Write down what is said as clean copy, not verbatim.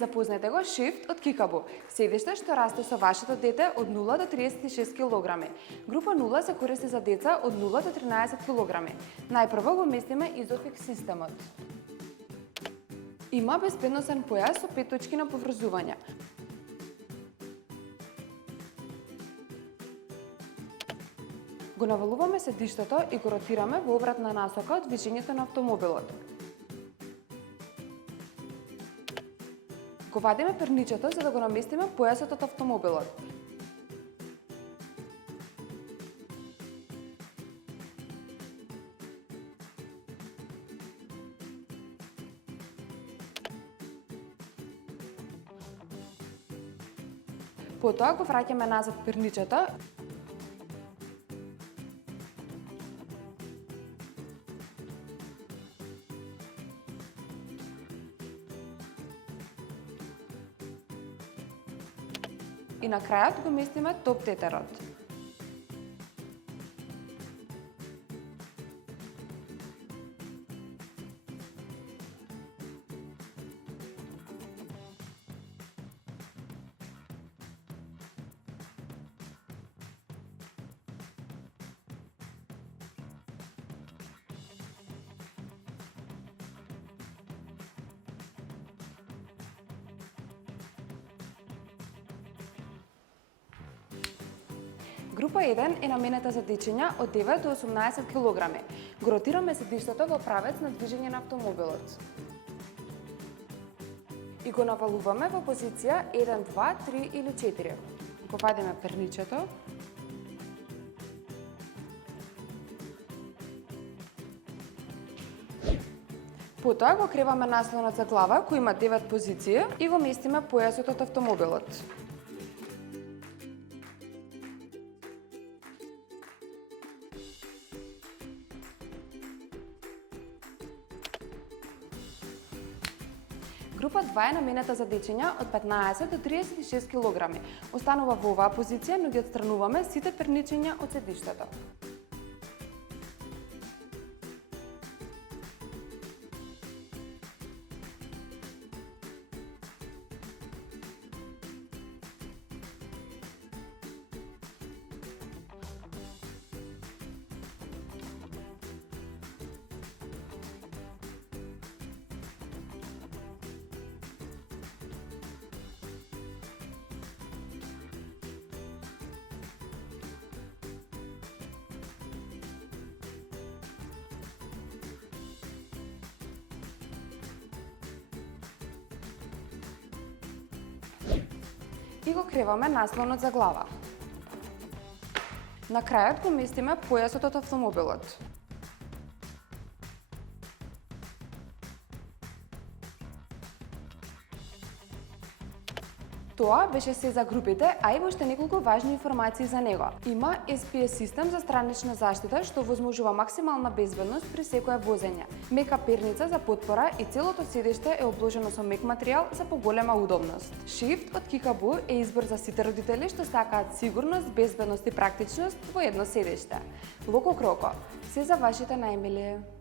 Запознајте го Shift од Kickaboo, седиште што расте со вашето дете од 0 до 36 кг. Група 0 се користи за деца од 0 до 13 кг. Најпрво го местиме Isofix системот. Има безбедносен појас со 5 точки на поврзување. Го навалуваме седиштето и го ротираме во обратна насока од движењето на автомобилот. Го вадиме перничето за да го наместиме појасот од автомобилот. Потоа го враќаме назад перничето . И на крајот го местиме топ тетерот. Група 1 е наменета за дечиња од 9 до 18 кг. Го ротираме седиштето во правец на движење на автомобилот. И го навалуваме во позиција 1, 2, 3 или 4. Го вадиме перничето. Потоа го креваме наслонот за глава кој има 9 позиции и го местиме појасот од автомобилот. Група 2 е наменета за дечиња од 15 до 36 кг. Останува во оваа позиција, но ги отстрануваме сите перничиња од седиштето. И го креваме наслонот за глава. На крајот го местиме појасот од автомобилот. Тоа беше се за групите, а и уште неколку важни информации за него. Има SPS систем за странична заштита што возможува максимална безбедност при секое возење. Мека перница за потпора и целото седиште е обложено со мек материјал за поголема удобност. Shift од Kickaboo е избор за сите родители што сакаат сигурност, безбедност и практичност во едно седиште. Локо Кроко, се за вашите најмили.